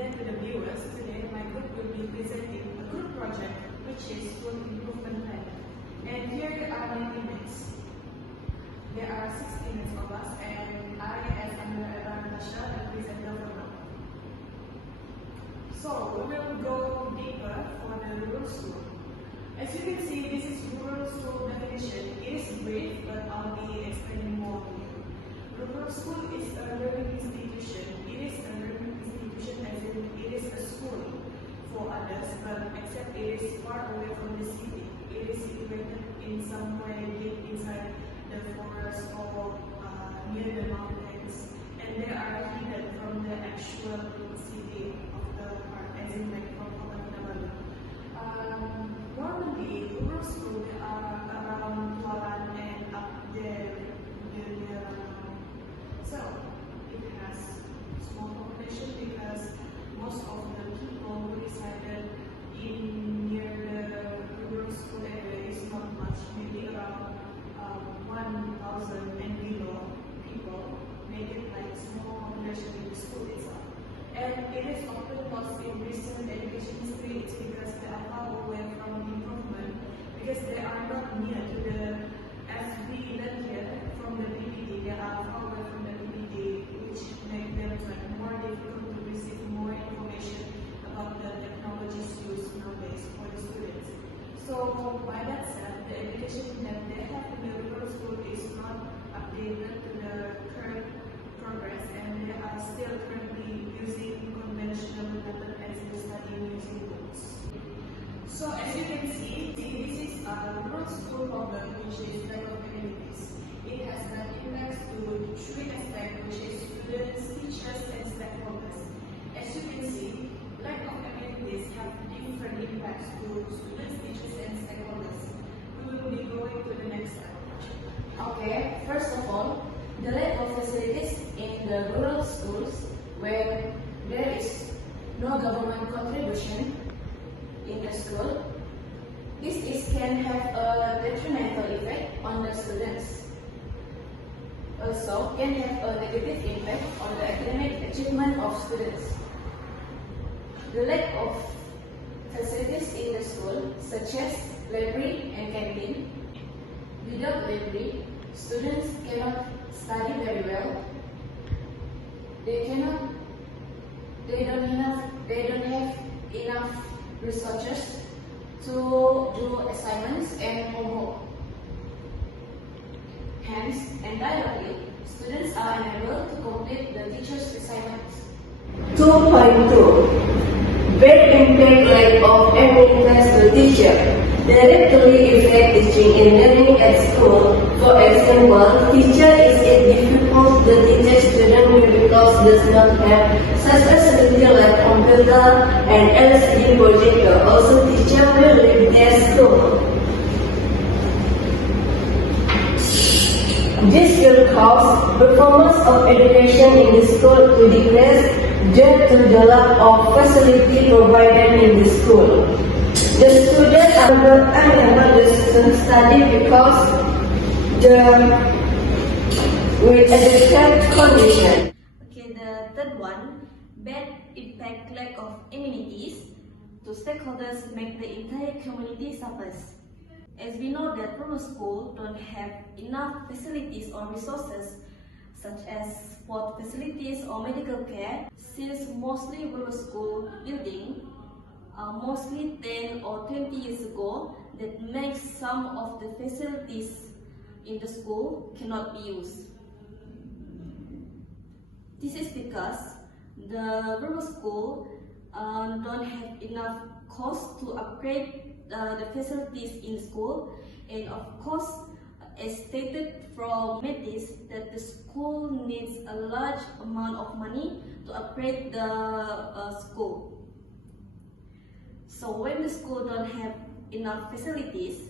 Then to the viewers, today my group will be presenting a group project which is school improvement plan. And here are my teammates. There are 6 teammates of us, and I, as Natasha, represent the program. So we will go deeper for the rural school. As you can see, this is rural school definition. It is brief, but I'll be explaining more to you. Rural school is a learning institution. It is a learning institution as in it is a school for others, but except it is far away from the city. It is situated in somewhere deep inside the forest or near the mountains, and they are hidden from the actual city of the park, as in like from Kota. Normally, rural schools are around Tualan and up there near so it has small population because most of the people who resided in near the rural school area is not much, maybe around 1,000 and below people, make it like small population in the school itself. And it is often lost in recent education history because they are far away from improvement, because they are not near to the, as we learn here from the PPT, they are far away from the PPT, which make them like more difficult to receive more information about the technologies used nowadays for the students. So by that said, the education that they have in the rural school is not updated to the current progress, and they are still currently using conventional method as in studying using books. So as you can see, this is a rural school problem, which is lack of amenities. It has an impact to 3 aspects, which is students, teachers, and stakeholders. As you can see, lack of amenities have different impacts to students, teachers, and stakeholders. We will be going to the next slide. Okay, first of all, the lack of facilities in the rural schools where there is no government contribution in the school. Can have a detrimental effect on the students. Also, can have a negative impact on the academic achievement of students. The lack of facilities in the school, such as library and canteen. Without library, students cannot study very well. They don't have enough researchers to do assignments and homework. Hence, indirectly, students are unable to complete the teacher's assignments. 2.2 Bad impact lack of amenities to teacher. Directly affect teaching and learning at school. For example, teacher is difficult the teacher student because does not have such facility like computer and LCD projector. Also, teacher will leave their school. This will cause performance of education in the school to decrease due to the lack of facility provided in the school. The students are unable to study because with adequate condition. Okay, the third one, bad impact lack of amenities to stakeholders make the entire community suffers. As we know that rural schools don't have enough facilities or resources such as sport facilities or medical care, since mostly rural school building mostly 10 or 20 years ago, that makes some of the facilities in the school cannot be used. This is because the rural school don't have enough cost to upgrade the facilities in school, and of course, as stated from Metis, that the school needs a large amount of money to upgrade the school. So when the school don't have enough facilities,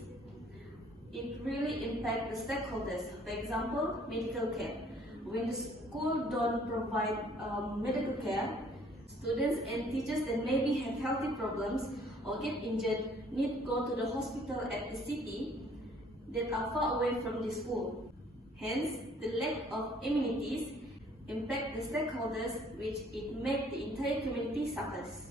it really impacts the stakeholders. For example, medical care. When the school don't provide medical care, students and teachers that maybe have healthy problems or get injured need to go to the hospital at the city that are far away from the school. Hence, the lack of amenities impact the stakeholders, which it make the entire community suffers.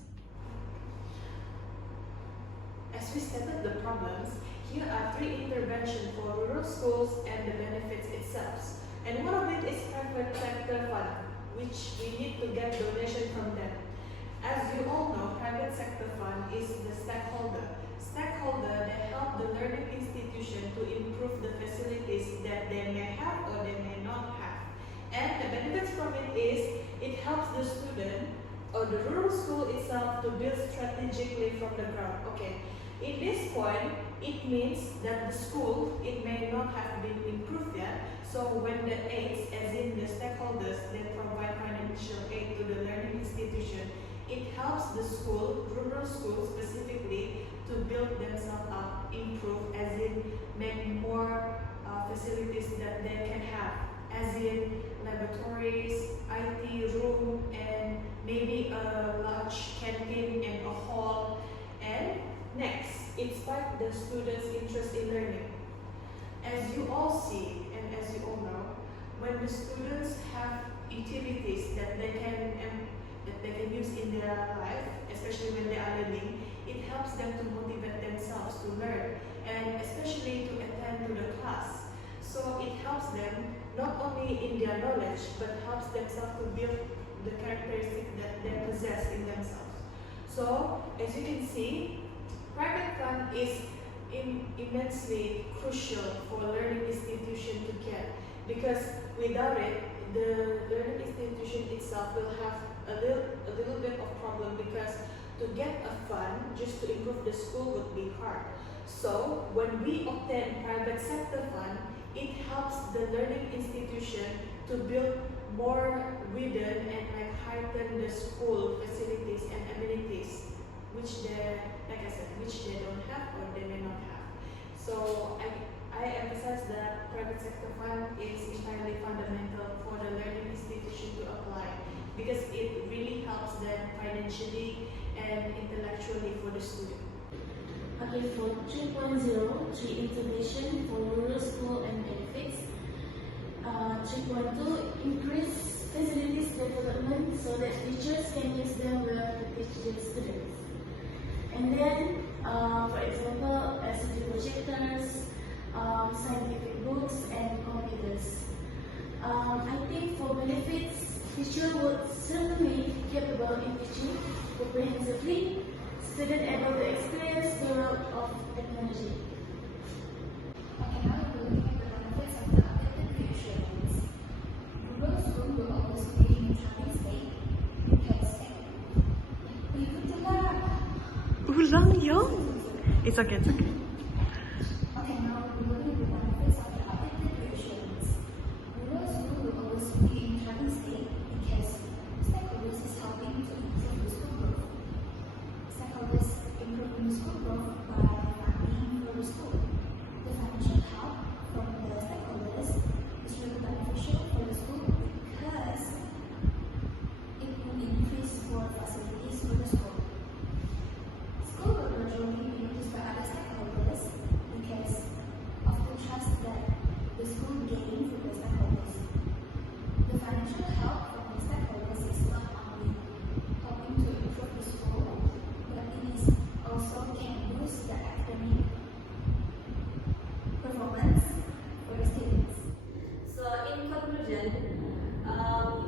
As we stated the problems, here are 3 interventions for rural schools and the benefits itself. And one of it is private sector fund, which we need to get donation from them. As you all know, private sector fund is the stakeholder that help the learning institution to improve the facilities that they may have or they may not have. And the benefits from it is, it helps the student or the rural school itself to build strategically from the ground. Okay, in this point, it means that the school, it may not have been improved yet. So when the aids, as in the stakeholders that provide financial aid to the learning institution, it helps the school, rural schools specifically, to build themselves up, improve, as in make more facilities that they can have, as in laboratories, IT room, and maybe a large canteen and a hall. And next, it sparks the students' interest in learning. As you all see, and as you all know, when the students have activities that they can use in their life, especially when they are learning, it helps them to motivate themselves to learn, and especially to attend to the class. So it helps them not only in their knowledge, but helps themselves to build the characteristics that they possess in themselves. So as you can see, private fund is immensely crucial for learning institution to get, because without it, the learning institution itself will have a little bit of problem, because to get a fund just to improve the school would be hard. So when we obtain private sector fund, it helps the learning institution to build more within and heighten the school facilities and amenities, which they, like I said, which they don't have or they may not have. So I emphasize that private sector fund is entirely fundamental for the learning institution to apply, because it really helps them financially and intellectually for the student. Okay, for 3.0, 3 intervention for rural school and benefits. 3.2, increase facilities development so that teachers can use them well to teach their students. And then, for example, LCD projectors, scientific books, and computers. I think for benefits, teachers would certainly be capable in teaching comprehensively, students able to experience the role of technology. Okay, now we're looking at the benefits of the updated curriculums. Rural school will always be in a Chinese state because we put the Ulang Yong! It's okay, it's okay. Okay, now we're looking at the benefits of the updated curriculums. Rural school will always be in a Chinese state because stakeholders is helping to improve the school growth. Stakeholders improving the school growth by funding for the school. The financial help from the stakeholders is really beneficial for the school because it will increase more facilities for the school. School will gradually be used by other stakeholders because of the trust that the school gains from the stakeholders. The financial help from the stakeholders is not only helping to improve the school, but it is also can boost the academic performance for the students. So in conclusion,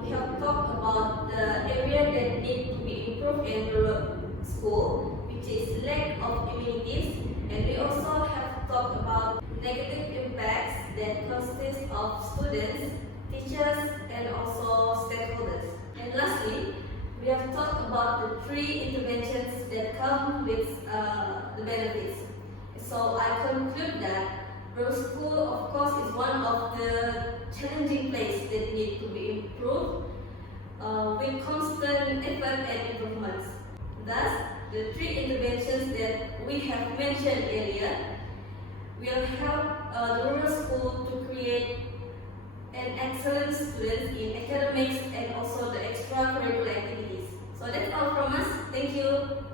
we have talked about the area that need to be improved in rural school, which is lack of amenities, and we also have talked about negative impacts that consist of students, teachers, and also stakeholders. And lastly, we have talked about the 3 interventions that come with the benefits. So I conclude that rural school, of course, is one of the challenging places that need to be improved with constant effort and improvements. Thus, the 3 interventions that we have mentioned earlier will help the rural school to create an excellent student in academics and also the extracurricular activities. So that's all from us. Thank you.